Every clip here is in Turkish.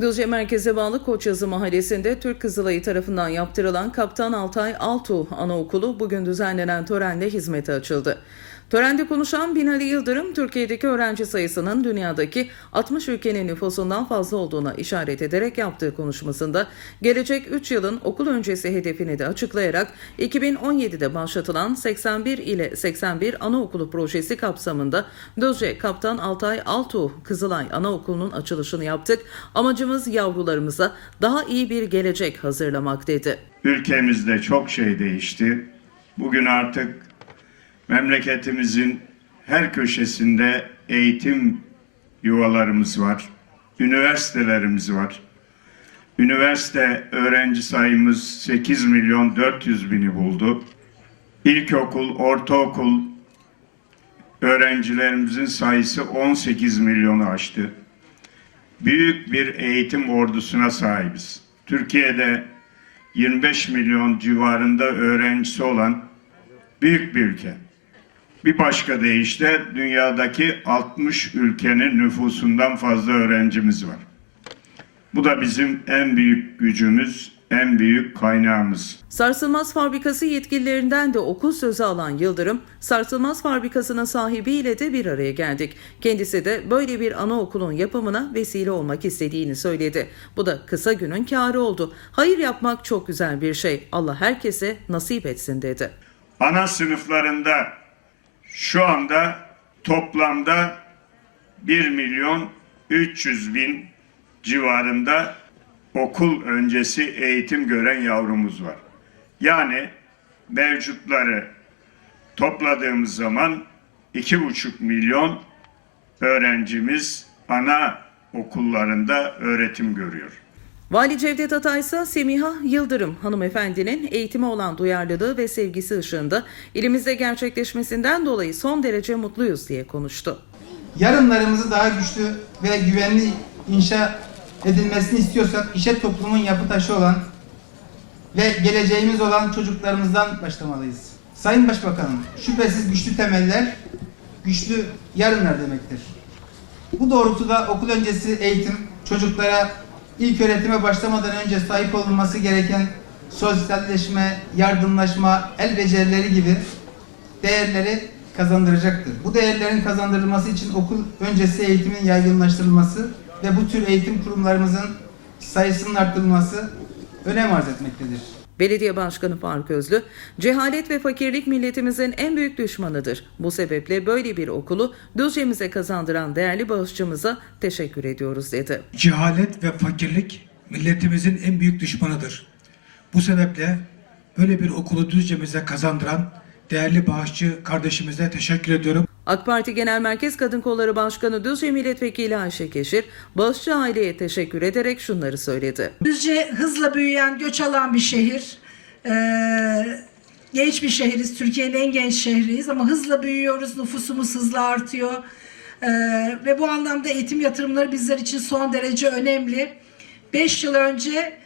Düzce merkeze bağlı Koçyazı mahallesinde Türk Kızılayı tarafından yaptırılan Kaptan Altay Altuğ Anaokulu bugün düzenlenen törenle hizmete açıldı. Törende konuşan Binali Yıldırım, Türkiye'deki öğrenci sayısının dünyadaki 60 ülkenin nüfusundan fazla olduğuna işaret ederek yaptığı konuşmasında gelecek 3 yılın okul öncesi hedefini de açıklayarak 2017'de başlatılan 81 ile 81 anaokulu projesi kapsamında Düzce Kaptan Altay Altuğ Kızılay Anaokulu'nun açılışını yaptık. Amacımız yavrularımıza daha iyi bir gelecek hazırlamak dedi. Ülkemizde çok şey değişti. Bugün artık memleketimizin her köşesinde eğitim yuvalarımız var. Üniversitelerimiz var. Üniversite öğrenci sayımız 8 milyon 400 bini buldu. İlkokul, ortaokul öğrencilerimizin sayısı 18 milyonu aştı. Büyük bir eğitim ordusuna sahibiz. Türkiye'de 25 milyon civarında öğrencisi olan büyük bir ülke. Bir başka deyişle dünyadaki 60 ülkenin nüfusundan fazla öğrencimiz var. Bu da bizim en büyük gücümüz, en büyük kaynağımız. Sarsılmaz Fabrikası yetkililerinden de okul sözü alan Yıldırım, Sarsılmaz Fabrikası'nın sahibiyle de bir araya geldik. Kendisi de böyle bir anaokulun yapımına vesile olmak istediğini söyledi. Bu da kısa günün kârı oldu. Hayır yapmak çok güzel bir şey. Allah herkese nasip etsin dedi. Ana sınıflarında şu anda toplamda 1 milyon 300 bin civarında okul öncesi eğitim gören yavrumuz var. Yani mevcutları topladığımız zaman 2,5 milyon öğrencimiz ana okullarında öğretim görüyor. Vali Cevdet Atay ise Semiha Yıldırım hanımefendinin eğitime olan duyarlılığı ve sevgisi ışığında ilimizde gerçekleşmesinden dolayı son derece mutluyuz diye konuştu. yarınlarımızı daha güçlü ve güvenli inşa edilmesini istiyorsak işe toplumun yapı taşı olan ve geleceğimiz olan çocuklarımızdan başlamalıyız. Sayın Başbakanım, şüphesiz güçlü temeller, güçlü yarınlar demektir. Bu doğrultuda okul öncesi eğitim çocuklara ilk öğretime başlamadan önce sahip olunması gereken sosyalleşme, yardımlaşma, el becerileri gibi değerleri kazandıracaktır. Bu değerlerin kazandırılması için okul öncesi eğitimin yaygınlaştırılması ve bu tür eğitim kurumlarımızın sayısının arttırılması önem arz etmektedir. Belediye Başkanı Faruk Özlü, cehalet ve fakirlik milletimizin en büyük düşmanıdır. Bu sebeple böyle bir okulu Düzce'mize kazandıran değerli bağışçımıza teşekkür ediyoruz dedi. Cehalet ve fakirlik milletimizin en büyük düşmanıdır. Bu sebeple böyle bir okulu Düzce'mize kazandıran değerli bağışçı kardeşimize teşekkür ediyorum. AK Parti Genel Merkez Kadın Kolları Başkanı Düzce Milletvekili Ayşe Keşir, bağışçı aileye teşekkür ederek şunları söyledi. Düzce hızla büyüyen, göç alan bir şehir. Ee, genç bir şehiriz, Türkiye'nin en genç şehriyiz ama hızla büyüyoruz, nüfusumuz hızla artıyor. Ee, ve bu anlamda eğitim yatırımları bizler için son derece önemli. 5 yıl önce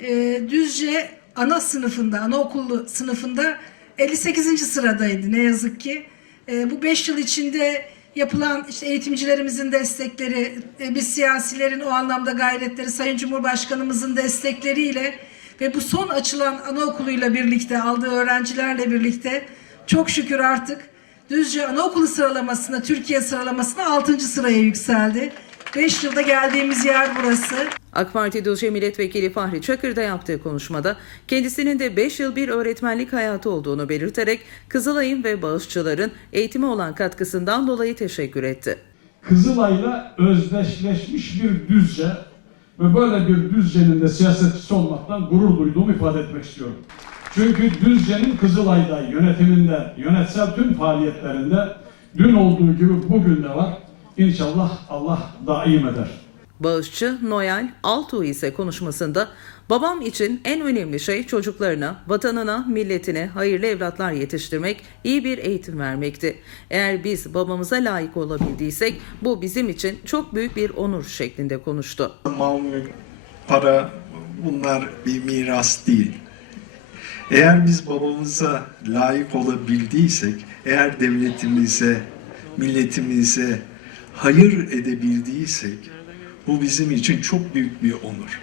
e, Düzce ana sınıfında, anaokulu sınıfında 58. sıradaydı ne yazık ki. E, bu 5 yıl içinde yapılan işte eğitimcilerimizin destekleri, e, biz siyasilerin o anlamda gayretleri, Sayın Cumhurbaşkanımızın destekleriyle ve bu son açılan anaokuluyla birlikte aldığı öğrencilerle birlikte çok şükür artık Düzce Anaokulu sıralamasında, Türkiye sıralamasında 6. sıraya yükseldi. 5 yılda geldiğimiz yer burası. AK Parti Düzce Milletvekili Fahri Çakır da yaptığı konuşmada kendisinin de 5 yıl bir öğretmenlik hayatı olduğunu belirterek Kızılay'ın ve bağışçıların eğitime olan katkısından dolayı teşekkür etti. Kızılay'la özdeşleşmiş bir düzce ve böyle bir düzcenin de siyasetçisi olmaktan gurur duyduğumu ifade etmek istiyorum. Çünkü düzcenin Kızılay'da yönetiminde, yönetsel tüm faaliyetlerinde dün olduğu gibi bugün de var. İnşallah Allah daim eder. Bağışçı Noel Altuğ ise konuşmasında babam için en önemli şey çocuklarına, vatanına, milletine hayırlı evlatlar yetiştirmek, iyi bir eğitim vermekti. Eğer biz babamıza layık olabildiysek bu bizim için çok büyük bir onur şeklinde konuştu. mal para bunlar bir miras değil. Eğer biz babamıza layık olabildiysek, eğer devletimize, milletimize hayır edebildiysek Bu bizim için çok büyük bir onur.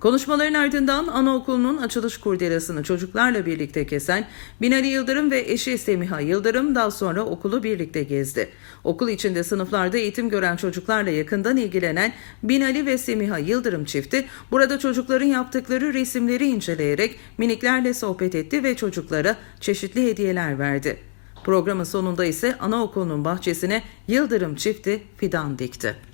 Konuşmaların ardından anaokulunun açılış kurdelasını çocuklarla birlikte kesen Binali Yıldırım ve eşi Semiha Yıldırım daha sonra okulu birlikte gezdi. Okul içinde sınıflarda eğitim gören çocuklarla yakından ilgilenen Binali ve Semiha Yıldırım çifti burada çocukların yaptıkları resimleri inceleyerek miniklerle sohbet etti ve çocuklara çeşitli hediyeler verdi. Programın sonunda ise anaokulunun bahçesine Yıldırım çifti fidan dikti.